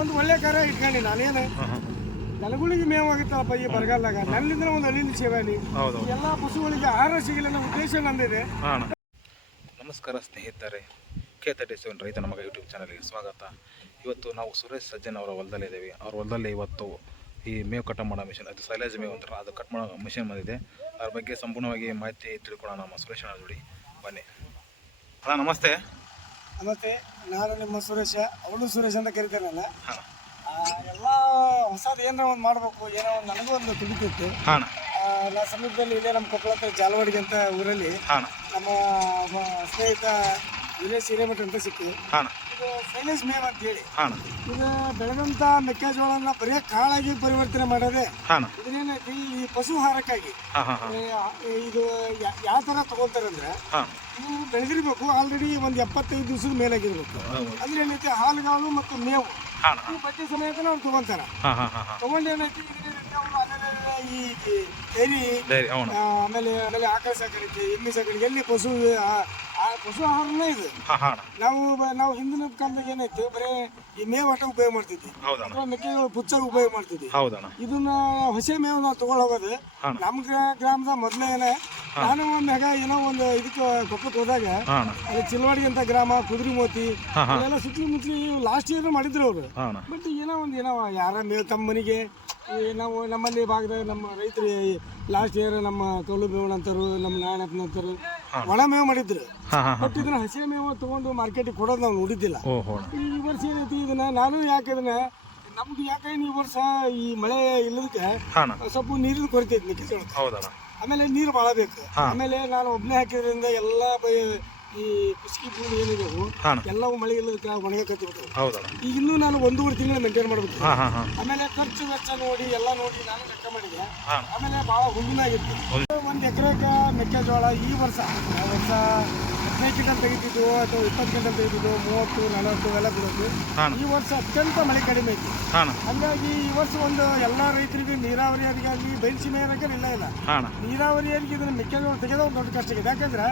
ಒಂದು ಒಳ್ಳೆ ಕಾರ್ಯ ಇಟ್ಕೊಂಡು ನಾನೇನು ದನಗಳಿಗೆ ಮೇವಾಗುತ್ತಲ್ಲಪ್ಪ ಈ ಬರಗಾಲದಾಗ ನನ್ನಿಂದ ಒಂದು ಹಳ್ಳಿನ ಸೇವೆ ಎಲ್ಲ ಪಶುಗಳಿಗೆ ಆಹಾರ ಸಿಗಲಿ ಅನ್ನೋ ಉದ್ದೇಶ ನಂದಿದೆ. ನಮಸ್ಕಾರ ಸ್ನೇಹಿತರೆ, K37 ರೈತ ನಮಗ ಯೂಟ್ಯೂಬ್ ಚಾನಲ್ಗೆ ಸ್ವಾಗತ. ಇವತ್ತು ನಾವು ಸುರೇಶ್ ಸಜ್ಜನ್ ಅವರ ಹೊಲದಲ್ಲಿದ್ದೇವೆ. ಅವ್ರ ಹೊಲದಲ್ಲಿ ಇವತ್ತು ಈ ಮೇವು ಕಟ್ ಮಾಡೋ ಮಿಷನ್, ಅದು ಸೈಲೇಜ್ ಮೇವು ಅಂತಾರೆ, ಅದು ಕಟ್ ಮಾಡೋ ಮಿಷನ್ ಬಂದಿದೆ. ಅದ್ರ ಬಗ್ಗೆ ಸಂಪೂರ್ಣವಾಗಿ ಮಾಹಿತಿ ತಿಳ್ಕೊಳ್ಳೋಣ ನಮ್ಮ ಸುರೇಶ್ ಅಣ್ಣ ಜೋಡಿ. ಬನ್ನಿ ಅಣ್ಣ. ನಮಸ್ತೆ. ನಮಸ್ತೆ, ನಾನು ನಿಮ್ಮ ಸುರೇಶ, ಅವಳು ಸುರೇಶ್ ಅಂತ ಕರಿತಾರಲ್ಲ. ಎಲ್ಲ ಹೊಸದು ಏನಾರ ಒಂದು ಮಾಡಬೇಕು, ಏನೋ ಒಂದು ನನಗೂ ಒಂದು ತುಡಿತಿತ್ತು. ನಾ ಸಮೀಪದಲ್ಲಿ ಇಲ್ಲೇ ನಮ್ಮ ಕೊಪ್ಪಳ ಹತ್ರ ಜಾಲವಾಡಿಗೆ ಅಂತ ಊರಲ್ಲಿ ನಮ್ಮ ಸ್ನೇಹಿತ ವಿಲೇಶ್ ಹಿರೇಮಠ ಅಂತ ಸಿಕ್ಕಿದೆ. ಇದು ಸೈಲೇಜ್ ಮೇವ್ ಅಂತ ಹೇಳಿ ಇದು ಬೆಳೆದಂಥ ಮೆಕ್ಕೆಜೋಳನ ಬರೀ ಕಾಳಾಗಿ ಪರಿವರ್ತನೆ ಮಾಡೋದೇ. ಇದನ್ನೇನೈತಿ, ಈ ಪಶು ಆಹಾರಕ್ಕಾಗಿ ಇದು ಯಾವ ಥರ ತಗೊಳ್ತಾರೆ ಅಂದ್ರೆ, ಇದು ಬೆಳೆದಿರ್ಬೇಕು ಆಲ್ರೆಡಿ ಒಂದು 75 ದಿವಸದ ಮೇಲಾಗಿರ್ಬೇಕು. ಅಂದ್ರೆ ಏನೈತಿ, ಹಾಲುಗಾಲು ಮತ್ತು ಮೇವು ಈ ಬಡ್ಡಿ ಸಮೇತ ಅವ್ರು ತಗೊಂತಾರ. ತಗೊಂಡು ಏನೈತಿ, ಈ ಡೈರಿ ಆಮೇಲೆ ಆಕಳ ಸಾಕಾಣಿಕೆ, ಎಮ್ಮೆ ಸಾಕಾಣಿಕೆ, ಎಲ್ಲಿ ಪಶು ಆಹಾರನೇ ಇದು. ನಾವು ಹಿಂದಿನ ಕಾಲದಾಗ ಏನೈತಿ, ಬರೀ ಈ ಮೇವು ಆಟ ಉಪಯೋಗ ಮಾಡ್ತಿದ್ವಿ, ಮೆಕ್ಕೆಜೋಳ ಪುಚ್ಚಾಗಿ ಉಪಯೋಗ ಮಾಡ್ತಿದ್ವಿ. ಇದನ್ನ ಹೊಸ ಮೇವು ನಾವು ತಗೊಳ್ ಹೋಗೋದು ನಮ್ಮ ಗ್ರಾಮದ ಮೊದಲೇ. ನಾನು ಒಮ್ಮೆಗ ಏನೋ ಒಂದು ಇದಕ್ಕೆ ಕೊಪ್ಪಕ್ಕೆ ಹೋದಾಗ ಅಲ್ಲಿ ಚಿಲ್ವಾಡಿ ಅಂತ ಗ್ರಾಮ, ಕುದುರೆ ಮೋತಿ ಎಲ್ಲ ಸುತ್ತಲೂ ಲಾಸ್ಟ್ ಇಯರ್ ಮಾಡಿದ್ರು ಅವರು. ಬಟ್ ಏನೋ ಯಾರ ಮೇವು ತಮ್ಮ ಮನೆಗೆ ನಾವು ನಮ್ಮಲ್ಲಿ ಭಾಗದಾಗ ನಮ್ಮ ರೈತರು ಲಾಸ್ಟ್ ಇಯರ್ ನಮ್ಮ ಕೌಲು ಮೇವನಂತರು, ನಮ್ಮ ನಾಯಣಪ್ಪನಂತರು ಒಣ ಮೇವು ಮಾಡಿದ್ರು. ಬಟ್ ಇದನ್ನ ಹಸಿ ಮೇವು ತಗೊಂಡು ಮಾರ್ಕೆಟಿಗೆ ಕೊಡೋದು ನಾವು ನೋಡಿದ್ದಿಲ್ಲ. ಈ ವರ್ಷ ಏನೈತಿ, ಇದನ್ನ ನಾನು ಯಾಕೆ ಇದನ್ನ ನಮ್ದು ಯಾಕೆ ಈ ವರ್ಷ ಈ ಮಳೆ ಇಲ್ಲದಕ್ಕೆ ಸ್ವಲ್ಪ ನೀರಿನ ಕೊರತೆ ಐತಿ ಮೆಕ್ಕೆಜೋಳಕ್ಕೆ. ಆಮೇಲೆ ನೀರು ಭಾಳ ಬೇಕು. ಆಮೇಲೆ ನಾನು ಒಬ್ಬನೇ ಹಾಕಿದ್ರಿಂದ ಎಲ್ಲ ಈ ಕುಸ್ಕಿ ಭೂಮಿ ಏನಿದೆವು ಎಲ್ಲವೂ ಮಳೆ ಇಲ್ಲದಕ್ಕೆ ಒಣಗೆ ಕತ್ತಿಬಿಟ್ಟು ಈಗ ಇನ್ನೂ ನಾನು 1.5 ತಿಂಗಳು ಮೇಂಟೈನ್ ಮಾಡ್ಬೇಕು. ಆಮೇಲೆ ಖರ್ಚು ವೆಚ್ಚ ನೋಡಿ ಎಲ್ಲ ನೋಡಿ ನಾನು ಲೆಕ್ಕ ಮಾಡಿದೆ. ಆಮೇಲೆ ಭಾಳ ಹುಲ್ಲಿನಾಗಿತ್ತು. 1 ಎಕರೆಗೆ ಮೆಕ್ಕೆಜೋಳ ಈ ವರ್ಷ 15 ಕ್ವಿಂಟಲ್ ತೆಗಿತಿದ್ದು ಅಥವಾ 20 ಕ್ವಿಂಟಲ್ ತೆಗಿತಿದ್ದು, 30, 40 ಎಲ್ಲ ಬಿಡೋದು. ಈ ವರ್ಷ ಅತ್ಯಂತ ಮಳೆ ಕಡಿಮೆ ಐತಿ. ಹಾಗಾಗಿ ಈ ವರ್ಷ ಒಂದು ಎಲ್ಲ ರೈತರಿಗೆ, ನೀರಾವರಿಯರಿಗಾಗಿ, ಬಯಲುಸೀಮೆಯರಿಗೆ ಇಲ್ಲ ನೀರಾವರಿಯರಿಗೆ ಇದನ್ನ ಮೆಕ್ಕೆಜೋಳ ತೆಗೆದ ಒಂದು ದೊಡ್ಡ ಕಷ್ಟ ಇದೆ. ಯಾಕಂದ್ರೆ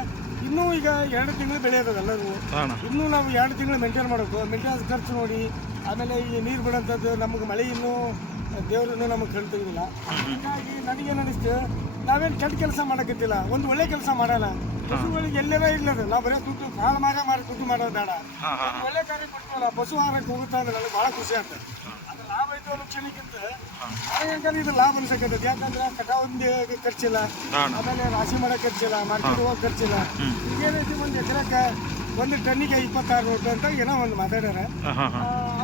ಇನ್ನೂ ಈಗ 2 ತಿಂಗಳು ಬೆಳೆ ಇರೋದು ಎಲ್ಲರೂ. ಇನ್ನೂ ನಾವು 2 ತಿಂಗಳು ಮೇಂಟೈನ್ ಮಾಡಬೇಕು. ಮೇಂಟೈನ್ಸ್ ಖರ್ಚು ನೋಡಿ, ಆಮೇಲೆ ಈ ನೀರು ಬಿಡೋಂಥದ್ದು ನಮಗೆ ಮಳೆ ಇನ್ನೂ ದೇವರು ನಮಗೆ ಕಳ್ತಿರಲಿಲ್ಲ. ಹೀಗಾಗಿ ನನಗೇನು ಅನಿಸ್ತು, ನಾವೇನು ಕೆಟ್ಟ ಕೆಲಸ ಮಾಡೋಕ್ಕಿಲ್ಲ, ಒಂದು ಒಳ್ಳೆ ಕೆಲಸ ಮಾಡೋಣ. ಪಶುಗಳಿಗೆ ಎಲ್ಲೆಲ್ಲ ಇರ್ಲದು, ನಾವು ಬರೀ ದುಡ್ಡು ಕಾಳು ಮಾರಿ ದುಡ್ಡು ಮಾಡೋದು ಬೇಡ. ಒಳ್ಳೆ ಕಾರ್ಯ ಕೊಡ್ತೀವಲ್ಲ, ಪಶು ಆಹಾರಕ್ಕೆ ಹೋಗುತ್ತಾ ಅಂದ್ರೆ ನನಗೆ ಭಾಳ ಖುಷಿ ಆಗ್ತದೆ. ಅದು ಲಾಭ ಐತೆ ಅನ್ನೋ ಕ್ಷಣಕ್ಕಿಂತ ನನಗೆ ಇದು ಲಾಭ ಅನ್ಸಕತ್ತೈತಿ. ಯಾಕಂದ್ರೆ ಕಟಾವಿಂದ ಖರ್ಚಿಲ್ಲ, ಆಮೇಲೆ ರಾಶಿ ಮಾಡೋ ಖರ್ಚಿಲ್ಲ, ಮಾರ್ಕೆಟ್ ಹೋಗೋ ಖರ್ಚಿಲ್ಲ. ಈಗೇನೈತಿ, 1 ಎಕರೆಗೆ 1 ಟನ್ನಿಗೆ 26 ರೂಪಾಯಿ ಅಂತ ಏನೋ ಒಂದು ಮಾತಾಡ್ಯಾರ.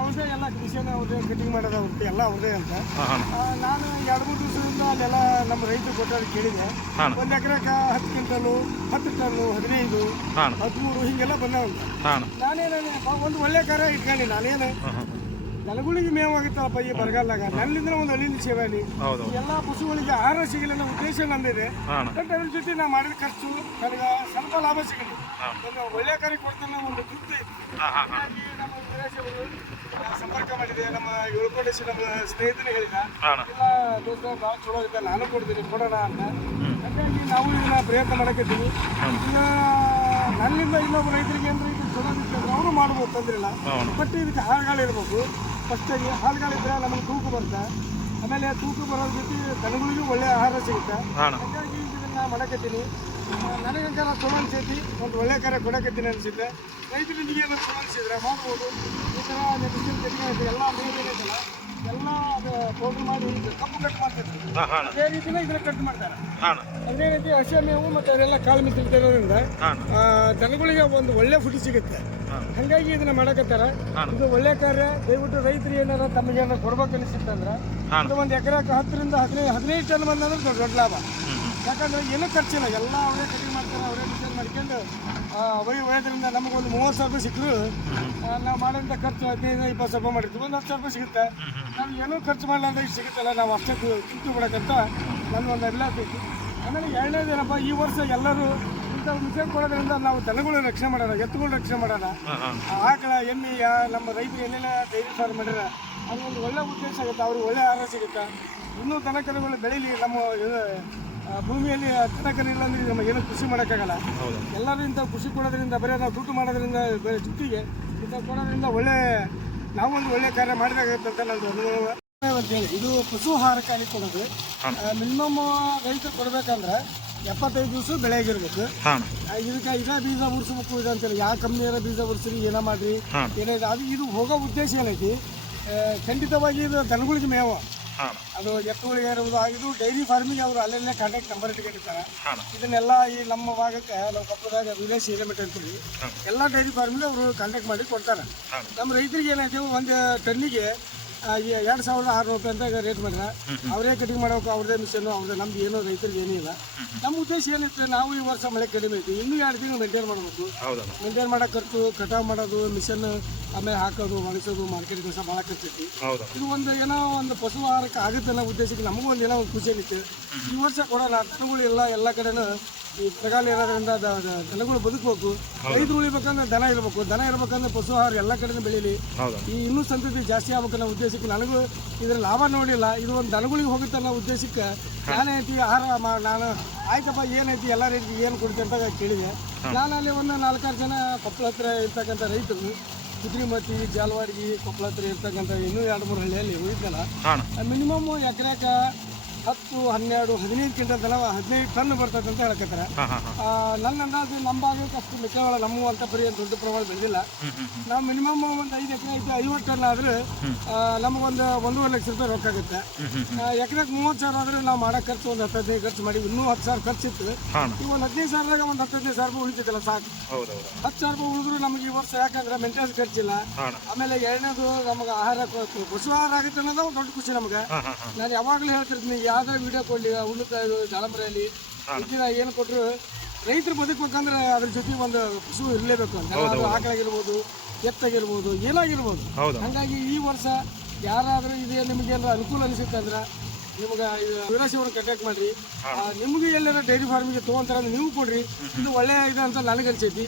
ಅವ್ರದೇ ಎಲ್ಲ ಕೃಷಿನ ಅವ್ರದೇ, ಕಟಿಂಗ್ ಮಾಡೋದು ಅವ್ರದ್ದು ಎಲ್ಲ ಅವ್ರದೇ ಅಂತ. ನಾನು 2-3 ದಿವಸದಿಂದ ಅಲ್ಲೆಲ್ಲ ನಮ್ಮ ರೈತರು ಕೊಟ್ಟವ್ರು ಕೇಳಿದೆ. 1 ಎಕರೆಗೆ 10 ಕ್ವಿಂಟಲು, 10 ಟನ್ನು, 15, 13 ಹಿಂಗೆಲ್ಲ ಬಂದವಂತ. ನಾನೇನು ಒಂದು ಒಳ್ಳೆ ಕಾರ್ಯ ಇಟ್ಕೊಂಡು ನಾನೇನು ದನಗಳಿಗೆ ಮೇವಾಗುತ್ತಲ್ಲಪ್ಪ ಈ ಬರಗಾಲದಾಗ ನನ್ನಿಂದ ಒಂದು ಹಳ್ಳಿನ ಸೇವೆ ಎಲ್ಲ ಪಶುಗಳಿಗೆ ಆಹಾರ ಸಿಗಲಿ ಅನ್ನೋ ಉದ್ದೇಶ ನಂದಿದೆ. ಬಟ್ ಅದ್ರ ಜೊತೆ ನಾ ಮಾಡಿದ ಖರ್ಚು ನನಗೆ ಸ್ವಲ್ಪ ಲಾಭ ಸಿಗಲಿ, ಒಂದು ಒಳ್ಳೆ ಕಾರ್ಯ ಕೊಡ್ತಾನೆ ಒಂದು ತೃಪ್ತಿ ಐತಿ. ಹಾಗಾಗಿ ನಮ್ಮ ವಿದೇಶಗಳು ಸಂಪರ್ಕ ಮಾಡಿದೆ. ನಮ್ಮ ಉಳ್ಕೊಂಡೇಶಿ ನಮ್ಮ ಸ್ನೇಹಿತನೇ ಹೇಳಿದ, ಇಲ್ಲ ದೋಸ್ತ ಭಾಳ ಚಲೋ ಇದೆ, ನಾನು ಕೊಡ್ತೀನಿ, ಕೊಡೋಣ ಅಂತ. ಹಾಗಾಗಿ ನಾವು ಇದನ್ನ ಪ್ರಯತ್ನ ಮಾಡಕತ್ತೀವಿ. ಇನ್ನು ನನ್ನಿಂದ ಇನ್ನೊಬ್ಬ ರೈತರಿಗೆ ಅಂದ್ರೆ ಇದು ಚಲೋ ನಿಂತಿದ್ರೆ ಅವರು ಮಾಡ್ಬೋದು, ತೊಂದ್ರಿಲ್ಲ. ಬಟ್ ಇದಕ್ಕೆ ಹಾಳುಗಳಿರ್ಬೇಕು. ಫಸ್ಟಾಗಿ ಹಾಳುಗಳಿದ್ರೆ ನಮಗೆ ತೂಕ ಬರುತ್ತೆ. ಆಮೇಲೆ ತೂಕ ಬರೋದ್ರ ಜೊತೆ ದನಗಳಿಗೂ ಒಳ್ಳೆ ಆಹಾರ ಸಿಗುತ್ತೆ. ಹಾಗಾಗಿ ಇದನ್ನ ಮಾಡಕತ್ತೀನಿ. ನನಗಂಕಾರ ಚಲೋ ಅನ್ಸೈತಿ, ಒಂದು ಒಳ್ಳೆ ಕಾರ್ಯ ಕೊಡಕತ್ತೀನಿ ಅನಿಸಿದ್ದೆ. ರೈತರಿಗೆ ಏನು ಚಲೋ ಅನಿಸಿದ್ರೆ ಮಾಡ್ಬೋದು. ಈ ಥರ ಮಿಷನ್ ತೆಗಿಬೇಕು, ಎಲ್ಲ ಮೇವು ಏನೈತಲ್ಲ ಎಲ್ಲ ಅದು ಪೌಡ್ರ್ ಮಾಡಿ ಕಬ್ಬು ಕಟ್ ಮಾಡ್ತಾರೆ. ಅದೇ ರೀತಿನ ಇದನ್ನ ಕಟ್ ಮಾಡ್ತಾರೆ. ಅದೇ ರೀತಿ ಹಸಿ ಮೇವು ಮತ್ತು ಅವರೆಲ್ಲ ಕಾಳು ಮಿಶ್ರಿತ ಇರೋದ್ರಿಂದ ದನಗಳಿಗೆ ಒಂದು ಒಳ್ಳೆ ಫುಡ್ ಸಿಗುತ್ತೆ. ಹಾಗಾಗಿ ಇದನ್ನ ಮಾಡಕತ್ತಾರ. ಇದು ಒಳ್ಳೆ ಕಾರ್ಯ. ದಯವಿಟ್ಟು ರೈತರು ಏನಾರ ತಮಗೇನಾರ ಕೊಡ್ಬೇಕು ಅನಿಸುತ್ತಂದ್ರೆ ಇದು 1 ಎಕರೆಗೆ 10 ರಿಂದ 15 ಟನ್ ಬಂದಂದ್ರೆ ದೊಡ್ಡ ಲಾಭ. ಯಾಕಂದ್ರೆ ಏನೂ ಖರ್ಚಿಲ್ಲ, ಎಲ್ಲ ಅವರೇ ಕಟಿಂಗ್ ಮಾಡ್ತಾರೆ, ಅವರೇ ಡಿಸೈನ್ ಮಾಡ್ಕೊಂಡು ಒಯ್ಯೋದ್ರಿಂದ ನಮಗೊಂದು 30,000 ರೂಪಾಯಿ ಸಿಕ್ಕರು ನಾವು ಮಾಡೋಂಥ ಖರ್ಚು 15-20 ರೂಪಾಯಿ ಮಾಡಿರ್ತೀವಿ, ಒಂದು 10,000 ರೂಪಾಯಿ ಸಿಗುತ್ತೆ. ನಾವು ಏನೂ ಖರ್ಚು ಮಾಡಲಾರ್ದ ಇಷ್ಟು ಸಿಗುತ್ತಲ್ಲ, ನಾವು ಅಷ್ಟೇ ತಿಂತು ಬಿಡೋಕ್ಕಂತ ನನ್ನೊಂದು ಅಭಿಲಾಷೆ ಐತಿ. ಆಮೇಲೆ 2ನೇದೇನಪ್ಪ, ಈ ವರ್ಷ ಎಲ್ಲರೂ ಇಂಥ ಮಿಷನ್ ಕೊಡೋದ್ರಿಂದ ನಾವು ದನಗಳು ರಕ್ಷಣೆ ಮಾಡೋಣ, ಎತ್ತುಗಳು ರಕ್ಷಣೆ ಮಾಡೋಣ. ಆಕಳ, ಎಮ್ಮೆ ನಮ್ಮ ರೈತರು ಎಲ್ಲೆಲ್ಲ ಡೈರಿ ಫಾರ್ಮ್ ಮಾಡ್ಯಾರ, ಅದೊಂದು ಒಳ್ಳೆ ಉದ್ದೇಶ ಆಗುತ್ತೆ. ಅವ್ರಿಗೆ ಒಳ್ಳೆ ಆಹಾರ ಸಿಗುತ್ತೆ. ಇನ್ನೂ ದನಕರುಗಳು ಬೆಳೀಲಿ. ನಮ್ಮ ಭೂಮಿಯಲ್ಲಿ ದನಕರು ಇಲ್ಲ ಅಂದ್ರೆ ನಮಗೆ ಏನೂ ಕೃಷಿ ಮಾಡೋಕ್ಕಾಗಲ್ಲ. ಎಲ್ಲರೂ ಇಂಥ ಕೃಷಿ ಕೊಡೋದ್ರಿಂದ, ಬರೀ ನಾವು ದುಡ್ಡು ಮಾಡೋದ್ರಿಂದ ಜೊತೆಗೆ ಇಂಥ ಕೊಡೋದ್ರಿಂದ ಒಳ್ಳೆ ನಾವೊಂದು ಒಳ್ಳೆ ಕಾರ್ಯ ಮಾಡಿದಾಗತ್ತಂತ ನಂದು ಅನುಭವ ಅಂತೇಳಿ. ಇದು ಪಶು ಆಹಾರಕ್ಕಾಗಿ ಕೊಡೋದು. ಮಿನಿಮಮ್ ರೈತ ಕೊಡ್ಬೇಕಂದ್ರೆ 75 ದಿವಸ ಬೆಳೆಯಾಗಿರ್ಬೇಕು. ಇದಕ್ಕೆ ಇದೇ ಬೀಜ ಉಡ್ಸ್ಬೇಕು ಇದಂತೇಳಿ ಯಾವ ಕಂಪ್ನಿಯರ ಬೀಜ ಉಡ್ಸ್ರಿ ಏನೋ ಮಾಡ್ರಿ ಏನಿದೆ ಅದು ಇದು ಹೋಗೋ ಉದ್ದೇಶ ಏನೈತಿ, ಖಂಡಿತವಾಗಿ ಇದು ದನಗಳಿಗೆ ಮೇವು, ಅದು ಎತ್ತುಗಳಿಗೆ ಇರುವುದು. ಇದು ಡೈರಿ ಫಾರ್ಮಿಗೆ ಅವರು ಅಲ್ಲೆಲ್ಲೇ ಕಾಂಟ್ಯಾಕ್ಟ್ ನಂಬರ್ ಇಟ್ಕೊಂಡಿರ್ತಾರೆ. ಇದನ್ನೆಲ್ಲ ಈ ನಮ್ಮ ಭಾಗಕ್ಕೆ ನಾವು ಕೊಪ್ಪಳದಾಗ ವಿಲೇಜ್ ಹಿರೇಮಠ ಅಂತೇಳಿ ಎಲ್ಲ ಡೈರಿ ಫಾರ್ಮಿಗೆ ಅವರು ಕಾಂಟ್ಯಾಕ್ಟ್ ಮಾಡಿ ಕೊಡ್ತಾರೆ. ನಮ್ಮ ರೈತರಿಗೆ ಏನೈತೆ ಒಂದು ಟನ್ನಿಗೆ 2,600 ರೂಪಾಯಿ ಅಂತ ರೇಟ್ ಮಾಡಿದ್ರೆ ಅವರೇ ಕಟಿಂಗ್ ಮಾಡೋಕೆ ಅವ್ರದೇ ಮಿಷನ್ನು ಅವ್ರದೇ. ನಮ್ದು ಏನೋ ರೈತರಿಗೆ ಏನೂ ಇಲ್ಲ. ನಮ್ಮ ಉದ್ದೇಶ ಏನಿತ್ತು, ನಾವು ಈ ವರ್ಷ ಮಳೆ ಕಡಿಮೆ ಐತಿ, ಇನ್ನೂ 2 ತಿಂಗಳು ಮೇಂಟೈನ್ ಮಾಡಬೇಕು. ಮೇಂಟೈನ್ ಮಾಡೋ ಖರ್ಚು, ಕಟಾವು ಮಾಡೋದು, ಮಿಷನ್ ಆಮೇಲೆ ಹಾಕೋದು, ಒಣಗಿಸೋದು, ಮಾರ್ಕೆಟ್ ಕೆಲಸ ಭಾಳ ಖರ್ಚೈತಿ. ಇದು ಒಂದು ಏನೋ ಒಂದು ಪಶು ಆಹಾರಕ್ಕೆ ಆಗುತ್ತೆ ಅನ್ನೋ ಉದ್ದೇಶಕ್ಕೆ ನಮಗೂ ಒಂದು ಏನೋ ಒಂದು ಖುಷಿ ಆಗಿತ್ತು. ಈ ವರ್ಷ ಕೊಡೋಣ. ದನಗಳು ಎಲ್ಲ ಕಡೆನೂ ಈ ಪ್ರಗಾಲ ಇರೋದ್ರಿಂದ ದನಗಳು ಬದುಕಬೇಕು. ರೈತರು ಉಳಿಬೇಕಂದ್ರೆ ದನ ಇರಬೇಕು, ದನ ಇರ್ಬೇಕಂದ್ರೆ ಪಶು ಆಹಾರ ಎಲ್ಲ ಕಡೆನೂ ಬೆಳೀಲಿ. ಈ ಇನ್ನೂ ಸಂತತಿ ಜಾಸ್ತಿ ಆಗ್ಬೇಕನ್ನೋ ಉದ್ದೇಶಕ್ಕೆ ನನಗೂ ಇದ್ರ ಲಾಭ ನೋಡಿಲ್ಲ. ಇದು ಒಂದು ದನಗಳಿಗೆ ಹೋಗುತ್ತೆ ಅನ್ನೋ ಉದ್ದೇಶಕ್ಕೆ ನಾನೈತಿ ಆಹಾರ ನಾನು ಆಯ್ತಪ್ಪ ಏನೈತಿ ಎಲ್ಲ ರೈತರಿಗೆ ಏನು ಕೊಡ್ತೀನಿ ಅಂತ ಕೇಳಿದೆ. ನಾನು ಅಲ್ಲಿ ಒಂದು 4-6 ಜನ ಕೊಪ್ಪಳ ಹತ್ರ ಇರ್ತಕ್ಕಂಥ ರೈತರು, ಕುದ್ರಿಮತಿ, ಜಾಲವಾಡಿ, ಕೊಪ್ಪಳ ಹತ್ರ ಇರ್ತಕ್ಕಂಥ ಇನ್ನೂ 2-3 ಹಳ್ಳಿಯಲ್ಲಿ ಹೋಗಿದ್ದಲ್ಲ. ಮಿನಿಮಮ್ ಎಕರೆಗೆ 10, 12, 15 ಕ್ವಿಂಟಲ್ ದನ 15 ಟನ್ ಬರ್ತದೆ ಅಂತ ಹೇಳ್ಕತ್ತಾರೆ. ನನ್ನ ಅಂದಾಜು ನಮ್ಮ ಭಾಗಕ್ಕೆ ಅಷ್ಟು ಮೆಕ್ಕೆಜೋಳ ನಮ್ಮ ಅಂತ ಬರೀ ದೊಡ್ಡ ಪ್ರಮಾಣ ಬೆಳೆದಿಲ್ಲ. ನಾವು ಮಿನಿಮಮ್ ಒಂದು 5 ಎಕರೆ ಐತೆ 50 ಟನ್ ಆದರೆ ನಮಗೊಂದು 1.5 ಲಕ್ಷ ರೂಪಾಯಿ ರೊಕ್ಕ ಆಗುತ್ತೆ. ಎಕರೆಗೆ 30,000 ಆದರೆ ನಾವು ಮಾಡೋ ಖರ್ಚು ಒಂದು 10-15 ಖರ್ಚು ಮಾಡಿ ಇನ್ನೂ 10,000 ಖರ್ಚಿತ್ತು. ಈಗ ಒಂದು 15,000ದಾಗ ಒಂದು 10-15,000 ರೂಪಾಯಿ ಉಳಿತಿದ್ದಲ್ಲ ಸಾಕು. 10,000 ರೂಪಾಯಿ ಉಳಿದ್ರು ನಮಗೆ ಈ ವರ್ಷ ಯಾಕಂದ್ರೆ ಮೇಂಟೆನೆನ್ಸ್ ಖರ್ಚಿಲ್ಲ. ಆಮೇಲೆ ಎರಡನೇದು ನಮಗೆ ಆಹಾರ ಪಶು ಆಹಾರ ಆಗುತ್ತೆ ಅನ್ನೋದು ಒಂದು ದೊಡ್ಡ ಖುಷಿ ನಮಗೆ. ನಾನು ಯಾವಾಗಲೂ ಹೇಳ್ತಿರ್ತೀನಿ, ಯಾವುದೇ ವಿಡಿಯೋ ಕೊಡಲಿ, ಉಳ್ಳಿಕಾಯಿ, ದಾಳಂಬರಿಯಲ್ಲಿ ಇದನ್ನ ಏನು ಕೊಟ್ಟರು ರೈತರು ಬದುಕಬೇಕಂದ್ರೆ ಅದ್ರ ಜೊತೆ ಒಂದು ಪಶು ಇರಲೇಬೇಕು ಅಂತ. ಆಕಳಾಗಿರ್ಬೋದು, ಎತ್ತಾಗಿರ್ಬೋದು, ಏನಾಗಿರ್ಬೋದು. ಹಾಗಾಗಿ ಈ ವರ್ಷ ಯಾರಾದರೂ ಇದೇ ನಿಮಗೇನಾರ ಅನುಕೂಲ ಅನಿಸುತ್ತೆ ಅಂದ್ರೆ ನಿಮ್ಗೆ ವಿರಾಶಿಯವ್ರನ್ನ ಕಾಂಟ್ಯಾಕ್ಟ್ ಮಾಡಿರಿ. ನಿಮಗೆ ಎಲ್ಲಾರ ಡೈರಿ ಫಾರ್ಮಿಗೆ ತೊಗೊಂತಾರೆ ಅಂದ್ರೆ ನೀವು ಕೊಡ್ರಿ. ಇದು ಒಳ್ಳೆಯ ಇದೆ ಅಂತ ನನಗೆ ಅನ್ಸೈತಿ.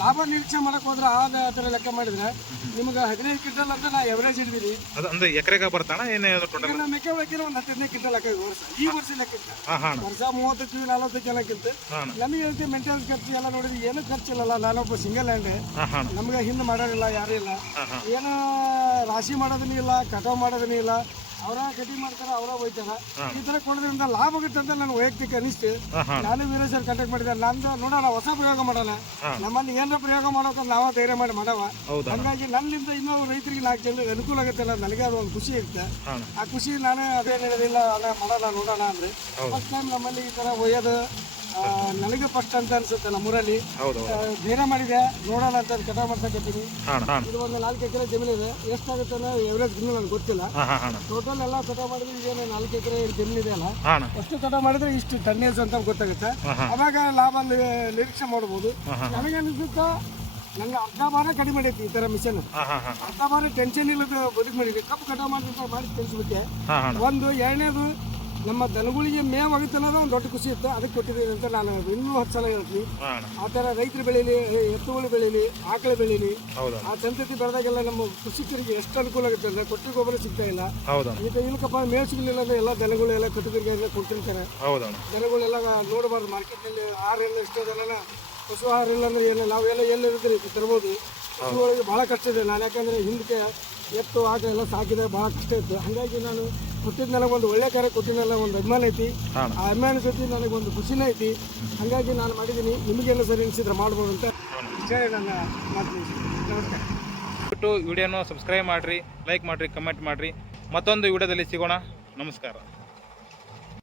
ಲಾಭ ನಿರೀಕ್ಷೆ ಮಾಡಕ್ಕೆ ಹೋದ್ರೆ ಆ ಥರ ಲೆಕ್ಕ ಮಾಡಿದ್ರೆ ನಿಮ್ಗೆ 15 ಕ್ವಿಂಟಲ್ ಅಂತ ನಾ ಎವರೇಜ್ ಹಿಡಿದೀನಿ. ಅಂದ್ರೆ ಎಕರೆಗೆ ಬರ್ತಾನ ಮೆಕ್ಕೆಜೋಳಕ್ಕೆ ಒಂದು 15 ಕ್ವಿಂಟಲ್ ಲೆಕ್ಕ ಈ ವರ್ಷ ಲೆಕ್ಕಕ್ಕೆ. ವರ್ಷ 30 40 ಜನಕ್ಕಿಂತ ನಮಗೆ ಹೇಳ್ತೀವಿ ಮೇಂಟೆನೆನ್ಸ್ ಖರ್ಚು ಎಲ್ಲ ನೋಡಿದ್ವಿ, ಏನೂ ಖರ್ಚಿಲ್ಲಲ್ಲ. ನಾನೊಬ್ಬ ಸಿಂಗಲ್ ಹ್ಯಾಂಡ್, ನಮ್ಗೆ ಹಿಂದೆ ಮಾಡೋರಿಲ್ಲ, ಯಾರೂ ಇಲ್ಲ, ಏನೋ ರಾಶಿ ಮಾಡೋದನ್ನೂ ಇಲ್ಲ, ಕಟಾವು ಮಾಡೋದನ್ನೂ ಇಲ್ಲ. ಅವರ ಕಟಿಂಗ್ ಮಾಡ್ತಾರೆ, ಅವರ ಹೋಯ್ತಾರ. ಈ ತರ ಕೊಡೋದ್ರಿಂದ ಲಾಭ ಆಗುತ್ತೆ ಅಂತ ನಾನು ವೈಯಕ್ತಿಕ ಅನಿಸ್ತು. ನಾನು ವೀರೇಶ್ ಸರ್ ಕಾಂಟ್ಯಾಕ್ಟ್ ಮಾಡಿದ್ದೆ. ನಂದು ನೋಡೋಣ, ಹೊಸ ಪ್ರಯೋಗ ಮಾಡೋಣ, ನಮ್ಮಲ್ಲಿ ಏನಾರ ಪ್ರಯೋಗ ಮಾಡೋಕೆ ನಾವು ಧೈರ್ಯ ಮಾಡಿ ಮಾಡವ. ಹಾಗಾಗಿ ನನ್ನಿಂದ ಇನ್ನೂ ರೈತರಿಗೆ 4 ಜನರಿಗೆ ಅನುಕೂಲ ಆಗುತ್ತೆ ಅಲ್ಲ, ನನಗೆ ಅದು ಒಂದು ಖುಷಿ ಇರುತ್ತೆ. ಆ ಖುಷಿ ನಾನೇ ಅದೇ ಹೇಳೋದಿಲ್ಲ, ಮಾಡೋಣ ನೋಡೋಣ ಅಂದ್ರೆ ಫಸ್ಟ್ ಟೈಮ್ ನಮ್ಮಲ್ಲಿ ಈ ತರ ಒಯ್ಯೋದು ನನಗೆ ಫಸ್ಟ್ ಅಂತ ಅನ್ಸುತ್ತೆ. ನಮ್ಮೂರಲ್ಲಿ ಧೈರ್ಯ ಮಾಡಿದೆ, ನೋಡೋಣ ಅಂತ ಕಟಾವು ಮಾಡ್ತಕ್ಕಂತೀನಿ. ಇದು ಒಂದು 4 ಎಕರೆ ಜಮೀನಿದೆ. ಎಷ್ಟಾಗುತ್ತೆ ಅನ್ನೋ ಎವರೇಜ್ ಇನ್ನೂ ನನಗೆ ಗೊತ್ತಿಲ್ಲ. ಟೋಟಲ್ ಎಲ್ಲ ಕಟಾವು ಮಾಡಿದ್ರೆ ಇದೇನು 4 ಎಕರೆ ಜಮೀನಿದೆ ಅಲ್ಲ, ಎಷ್ಟು ಕಟಾವು ಮಾಡಿದ್ರೆ ಇಷ್ಟು ಟನ್ನೇಜ್ ಅಂತ ಗೊತ್ತಾಗುತ್ತೆ. ಅವಾಗ ಲಾಭ ನಿರೀಕ್ಷೆ ಮಾಡ್ಬೋದು. ನನಗೆ ಅನಿಸುತ್ತಾ ನನ್ನ ಅರ್ಧ ಭಾರ ಕಡಿಮೆ ಮಾಡೈತಿ ಈ ತರ ಮಿಷನ್. ಅರ್ಧ ಭಾರ ಟೆನ್ಷನ್ ಇಲ್ಲದ ಬದುಕು ಮಾಡಿದ್ವಿ. ಕಪ್ಪು ಕಟಾವು ಮಾಡಿ ತಿಳಿಸ್ಬಿಟ್ಟೆ. ಒಂದು ಎರಡನೇದು ನಮ್ಮ ದನಗಳಿಗೆ ಮೇವಾಗುತ್ತೆ ಅನ್ನೋದು ಒಂದು ದೊಡ್ಡ ಖುಷಿ ಇತ್ತು. ಅದಕ್ಕೆ ಕೊಟ್ಟಿದ್ದೀನಿ ಅಂತ ನಾನು ಇನ್ನೂ 10 ಸಲ ಹೇಳ್ತೀನಿ. ಆ ಥರ ರೈತರು ಬೆಳೀಲಿ, ಎತ್ತುಗಳು ಬೆಳೀಲಿ, ಆಕಳು ಬೆಳೀಲಿ. ಆ ಸಂತತಿ ಬೆಳೆದಾಗೆಲ್ಲ ನಮ್ಮ ಕೃಷಿಕರಿಗೆ ಎಷ್ಟು ಅನುಕೂಲ ಆಗುತ್ತೆ ಅಂದ್ರೆ ಕೊಟ್ಟಿಗೆ ಗೊಬ್ಬರ ಸಿಗ್ತಾ ಇಲ್ಲ. ಈಗ ಇಲ್ಲಕಪ್ಪ ಮೇವು ಸಿಗಲಿಲ್ಲ ಅಂದ್ರೆ ಎಲ್ಲ ದನಗಳು ಎಲ್ಲ ಕಟ್ಟಿಗೆ ಕೊಟ್ಟಿರ್ತಾರೆ. ದನಗಳೆಲ್ಲ ನೋಡಬಾರ್ದು ಮಾರ್ಕೆಟ್ನಲ್ಲಿ. ಆಹಾರ ಎಲ್ಲ ಎಷ್ಟೋ ದನ ಪಶು ಆಹಾರ ಇಲ್ಲ ಅಂದ್ರೆ ಏನು ನಾವೆಲ್ಲ ಎಲ್ಲಿರುತ್ತೆ ತರ್ಬೋದು. ಪಶುಗಳಿಗೆ ಭಾಳ ಕಷ್ಟ ಇದೆ. ನಾನು ಯಾಕಂದರೆ ಹಿಂದಕ್ಕೆ ಎತ್ತು ಆಕಳ ಎಲ್ಲ ಸಾಕಿದಾಗ ಭಾಳ ಕಷ್ಟ ಇತ್ತು. ಹಾಗಾಗಿ ನಾನು ಕೊಟ್ಟಿದ್ನೆಲ್ಲ ಒಂದು ಒಳ್ಳೆ ಕಾರ್ಯ ಕೊಟ್ಟಿದ್ನೆಲ್ಲ ಒಂದು ಅಭಿಮಾನ ಐತಿ. ಆ ಅಭಿಮಾನ ಜೊತೆ ನನಗೊಂದು ಖುಷಿನೇ ಐತಿ. ಹಾಗಾಗಿ ನಾನು ಮಾಡಿದ್ದೀನಿ. ನಿಮಗೆಲ್ಲ ಸರಿ ಅನಿಸಿದ್ರೆ ಮಾಡ್ಬೋದು ಅಂತ ಹೇಳಿ ನನ್ನ ಮಾತು. ನಮಸ್ಕಾರ. ವಿಡಿಯೋನ ಸಬ್ಸ್ಕ್ರೈಬ್ ಮಾಡಿರಿ, ಲೈಕ್ ಮಾಡಿರಿ, ಕಮೆಂಟ್ ಮಾಡಿರಿ. ಮತ್ತೊಂದು ವಿಡಿಯೋದಲ್ಲಿ ಸಿಗೋಣ. ನಮಸ್ಕಾರ.